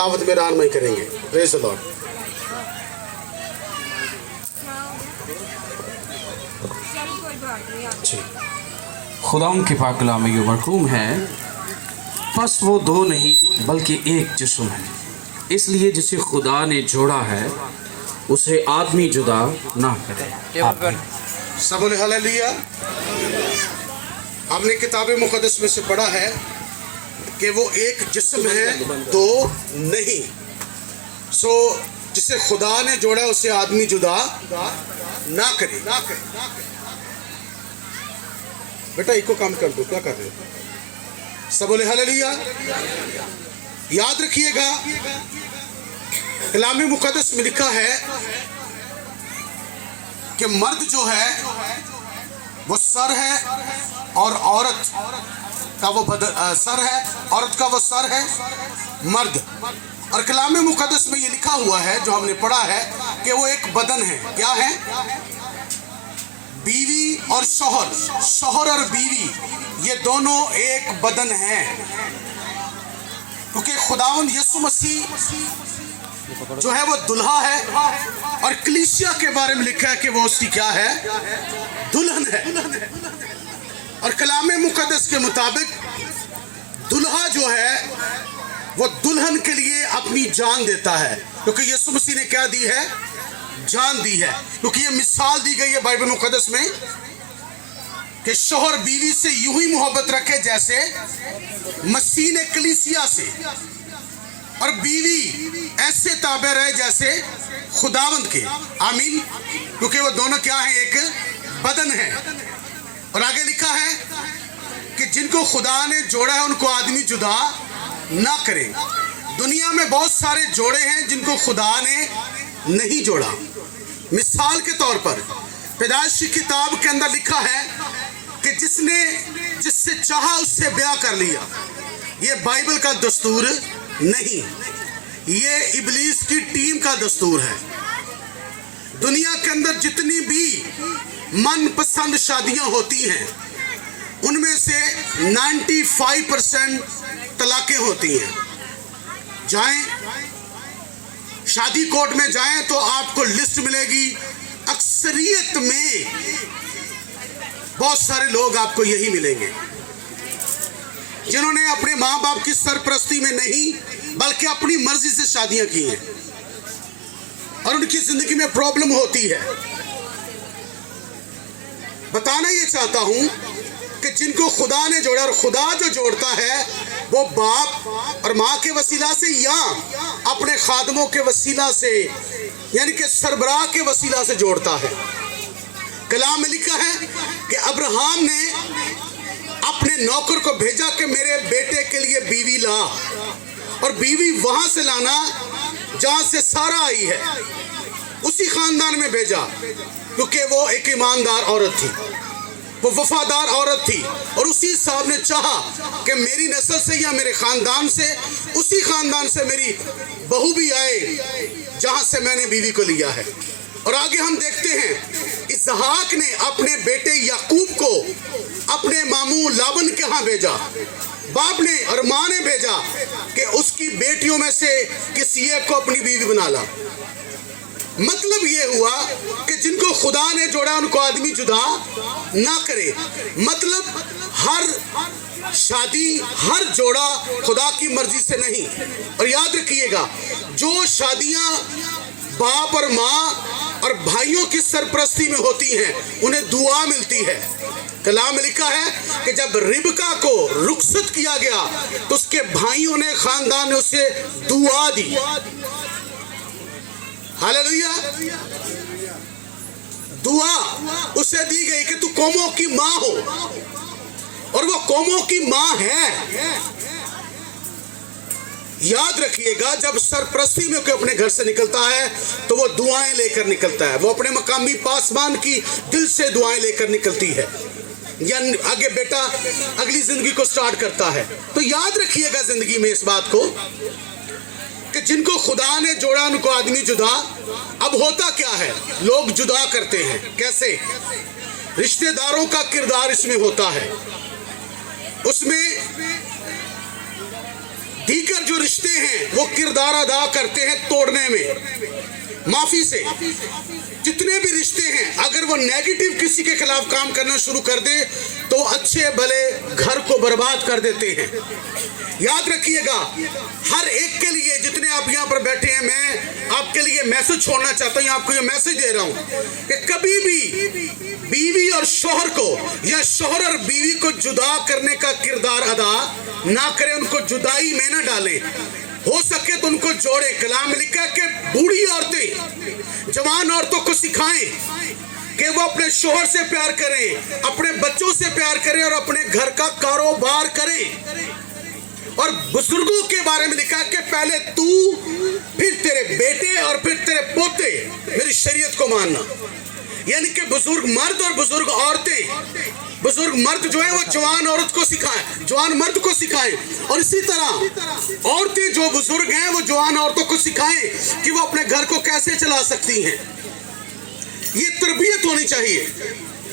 दावत में रहनुमाई करेंगे। Praise the Lord. खुदाम के पाक कलाम में ये मरकूम है, बस वो दो नहीं बल्कि एक जिस्म है, इसलिए जिसे खुदा ने जोड़ा है उसे आदमी जुदा ना करे। सब बोले हालेलुया। हमने किताब मुक़द्दस में से पढ़ा है कि वो एक जिस्म है, दो नहीं। सो जिसे खुदा ने जोड़ा उसे आदमी जुदा ना करे। बेटा इको काम कर दो, क्या कर रहे हो? सब बोले हालेलुया। याद रखिएगा, कलाम मुक़द्दस में लिखा है कि मर्द जो है वो सर है और औरत का वो सर है, औरत का वो सर है मर्द। और कलाम मुक़द्दस में ये लिखा हुआ है जो हमने पढ़ा है कि वो एक बदन है। क्या है? बीवी और शौहर, शौहर और बीवी ये दोनों एक बदन हैं, क्योंकि खुदावंद यीशु मसीह जो है वो दुल्हा है और कलीसिया के बारे में लिखा है कि वो उसकी क्या है? दुल्हन है। और कलाम मुक़द्दस के मुताबिक दुल्हा जो है वो दुल्हन के लिए अपनी जान देता है, क्योंकि यीशु मसीह ने क्या दी है? जान दी है। क्योंकि ये मिसाल दी गई है बाइबल मुक़द्दस में कि शौहर बीवी से यूं ही मोहब्बत रखे जैसे मसीह ने कलीसिया से, और बीवी ऐसे ताबे रहे जैसे खुदावंद के। आमीन। क्योंकि वो दोनों क्या है? एक बदन है। और आगे लिखा है कि जिनको खुदा ने जोड़ा है उनको आदमी जुदा ना करे। दुनिया में बहुत सारे जोड़े हैं जिनको खुदा ने नहीं जोड़ा। मिसाल के तौर पर पैदाइश की किताब के अंदर लिखा है कि जिससे चाहा उससे ब्याह कर लिया। ये बाइबल का दस्तूर नहीं, ये इब्लीस की टीम का दस्तूर है। दुनिया के अंदर जितनी भी मनपसंद शादियां होती हैं उनमें से 95% तलाकें होती हैं। जाएं शादी कोर्ट में जाएं तो आपको लिस्ट मिलेगी, अक्सरियत में बहुत सारे लोग आपको यही मिलेंगे जिन्होंने अपने माँ बाप की सरपरस्ती में नहीं बल्कि अपनी मर्जी से शादियां की हैं और उनकी जिंदगी में प्रॉब्लम होती है। बताना ये चाहता हूं कि जिनको खुदा ने जोड़ा, और खुदा जो जोड़ता है वो बाप और माँ के वसीला से या अपने खादमों के वसीला से, यानी कि सरबराह के वसीला से जोड़ता है। कलाम में लिखा है कि अब्राहम ने अपने नौकर को भेजा कि मेरे बेटे के लिए बीवी ला, और बीवी वहां से लाना जहां से सारा आई है, उसी खानदान में भेजा, क्योंकि वो एक ईमानदार औरत थी, वो वफादार औरत थी। और उसी साहब ने चाहा कि मेरी नस्ल से या मेरे खानदान से, उसी खानदान से मेरी बहू भी आए जहां से मैंने बीवी को लिया है। और आगे हम देखते हैं इसहाक ने अपने बेटे याकूब को अपने मामू लाबन के यहाँ भेजा। बाप ने और माँ ने भेजा कि उसकी बेटियों में से किसी एक को अपनी बीवी बना ला। मतलब ये हुआ कि जिनको खुदा ने जोड़ा उनको आदमी जुदा ना करे। मतलब हर शादी, हर जोड़ा खुदा की मर्जी से नहीं। और याद रखिएगा, जो शादियां बाप और माँ और भाइयों की सरपरस्ती में होती हैं उन्हें दुआ मिलती है। कलाम में लिखा है कि जब रिबका को रुखसत किया गया तो उसके भाइयों ने, खानदान ने उसे दुआ दी। हालेलुया। दुआ उसे दी गई कि तू कौमों की माँ हो, और वो कौमों की माँ है। याद रखिएगा, जब सरपरस्ती में कोई अपने घर से निकलता है तो वो दुआएं लेकर निकलता है। वो अपने मकामी पासबान की दिल से दुआएं लेकर निकलती है, या आगे बेटा अगली जिंदगी को स्टार्ट करता है। तो याद रखिएगा जिंदगी में इस बात को कि जिनको खुदा ने जोड़ा उनको आदमी जुदा। अब होता क्या है, लोग जुदा करते हैं। कैसे? रिश्तेदारों का किरदार इसमें होता है। उसमें दीगर जो रिश्ते हैं वो किरदार अदा करते हैं तोड़ने में, माफी से। जितने भी रिश्ते हैं अगर वो नेगेटिव किसी के खिलाफ काम करना शुरू कर दे तो अच्छे भले घर को बर्बाद कर देते हैं। याद रखिएगा, हर एक के लिए, जितने आप यहाँ पर बैठे हैं, मैं आपके लिए मैसेज छोड़ना चाहता हूँ, आपको ये मैसेज दे रहा हूँ कि कभी भी बीवी और शौहर को या शौहर और बीवी को जुदा करने का किरदार अदा ना करें, उनको जुदाई में ना डालें। हो सके तो उनको जोड़े। कलाम में लिखा है कि बूढ़ी औरतें जवान औरतों को सिखाएं कि वो अपने शौहर से प्यार करें, अपने बच्चों से प्यार करें और अपने घर का कारोबार करें। और बुजुर्गों के बारे में लिखा है कि पहले तू, फिर तेरे बेटे और फिर तेरे पोते मेरी शरीयत को मानना। यानी कि बुजुर्ग मर्द और बुजुर्ग औरतें, बुजुर्ग मर्द जो है वो जवान औरत को सिखाएं, जवान मर्द को सिखाएं, और इसी तरह औरतें जो बुजुर्ग हैं वो जवान औरतों को सिखाएं कि वो अपने घर को कैसे चला सकती हैं। ये तरबियत होनी चाहिए,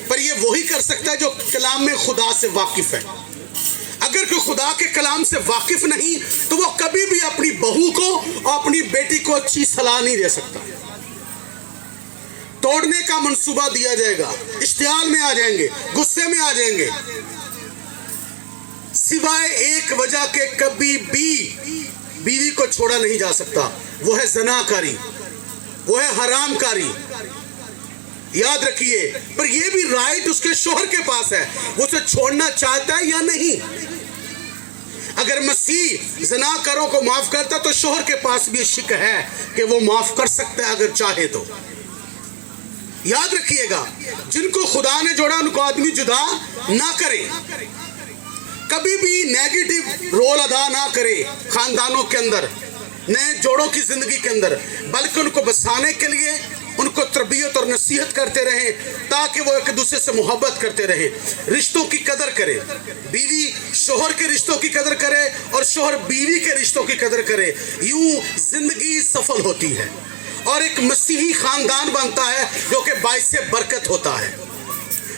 पर ये वही कर सकता है जो कलाम में खुदा से वाकिफ है। अगर कोई खुदा के कलाम से वाकिफ नहीं तो वो कभी भी अपनी बहू को और अपनी बेटी को अच्छी सलाह नहीं दे सकता। तोड़ने का मंसूबा दिया जाएगा, इश्तियाल में आ जाएंगे, गुस्से में आ जाएंगे, सिवाय एक वजह के कभी भी बीवी को छोड़ा नहीं जा सकता, वो है ज़नाकारी, वो है हरामकारी। याद रखिए, पर ये भी राइट उसके शौहर के पास है, वो उसे छोड़ना चाहता है या नहीं। अगर मसीह ज़नाकारों को माफ करता तो शौहर के पास भी शिक है कि वो माफ कर सकता है अगर चाहे तो। याद रखिएगा, जिनको खुदा ने जोड़ा उनको आदमी जुदा ना करे। कभी भी नेगेटिव रोल अदा ना करे खानदानों के अंदर, नए जोड़ों की जिंदगी के अंदर, बल्कि उनको बसाने के लिए उनको तरबियत और नसीहत करते रहें ताकि वो एक दूसरे से मोहब्बत करते रहें, रिश्तों की कदर करे। बीवी शौहर के रिश्तों की कदर करे और शौहर बीवी के रिश्तों की कदर करे। यूं जिंदगी सफल होती है और एक मसीही खानदान बनता है जो कि बाइसे बरकत होता है।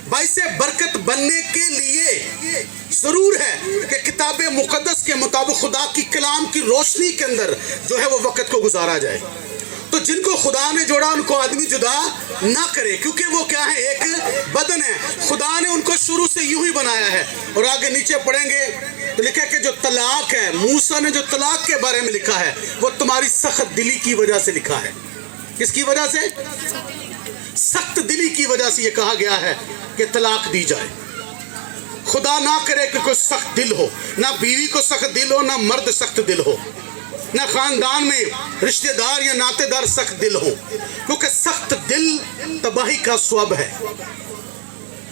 बाइसे बरकत बनने के लिए जरूर है कि किताब मुकद्दस के मुताबिक खुदा की कलाम की रोशनी के अंदर जो है वो वक्त को गुजारा जाए। तो जिनको खुदा ने जोड़ा उनको आदमी जुदा ना करे, क्योंकि वो क्या है, एक बदन है। खुदा ने उनको शुरू से यूं ही बनाया है। और आगे नीचे पढ़ेंगे तो लिखा है कि जो तलाक है, मूसा ने जो तलाक के बारे में लिखा है वो तुम्हारी सख्त दिली की वजह से लिखा है। किसकी वजह से? सख्त दिली की वजह से ये कहा गया है कि तलाक दी जाए। खुदा ना करे कि कोई सख्त दिल हो, ना बीवी को सख्त दिल हो, ना मर्द सख्त दिल हो, ना खानदान में रिश्तेदार या नातेदार सख्त दिल हो, क्योंकि सख्त दिल तबाही का स्वभाव है।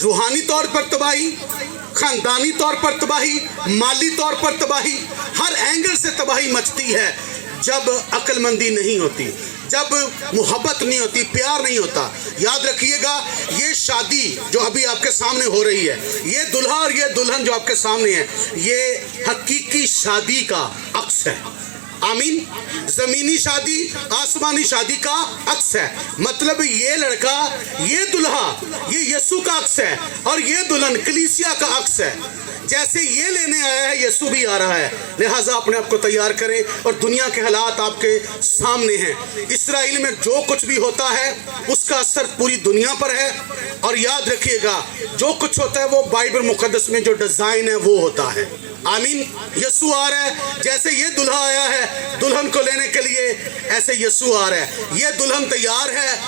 रूहानी तौर पर तबाही, खानदानी तौर पर तबाही, माली तौर पर तबाही, हर एंगल से तबाही मचती है जब अक्लमंदी नहीं होती, जब मोहब्बत नहीं होती, प्यार नहीं होता। याद रखिएगा, ये शादी जो अभी आपके सामने हो रही है, ये दुल्हा और ये दुल्हन जो आपके सामने है, ये हकीकी शादी का अक्स है। आमीन। जमीनी शादी आसमानी शादी का अक्स है। मतलब ये लड़का, ये दुल्हा, ये यीशु का अक्स है और ये दुल्हन कलीसिया का अक्स है। जैसे ये लेने आया है, यीशु भी आ रहा है। लिहाजा अपने आप को तैयार करें। और दुनिया के हालात आपके सामने हैं। इस्राएल में जो कुछ भी होता है उसका असर पूरी दुनिया पर है। और याद रखिएगा, जो कुछ होता है वो बाइबल मुकद्दस में जो डिजाइन है वो होता है। आमीन। यीशु आ रहा है, जैसे ये दुल्हा आया है दुल्हन को लेने के लिए, ऐसे यीशु आ रहा है। ये दुल्हन तैयार है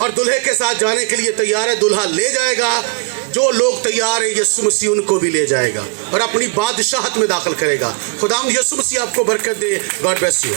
और दुल्हे के साथ जाने के लिए तैयार है। दुल्हा ले जाएगा, जो लोग तैयार है यीशु मसीह उनको भी ले जाएगा और अपनी बादशाहत में दाखिल करेगा। खुदाम यीशु मसीह आपको बरकत दे। God bless you.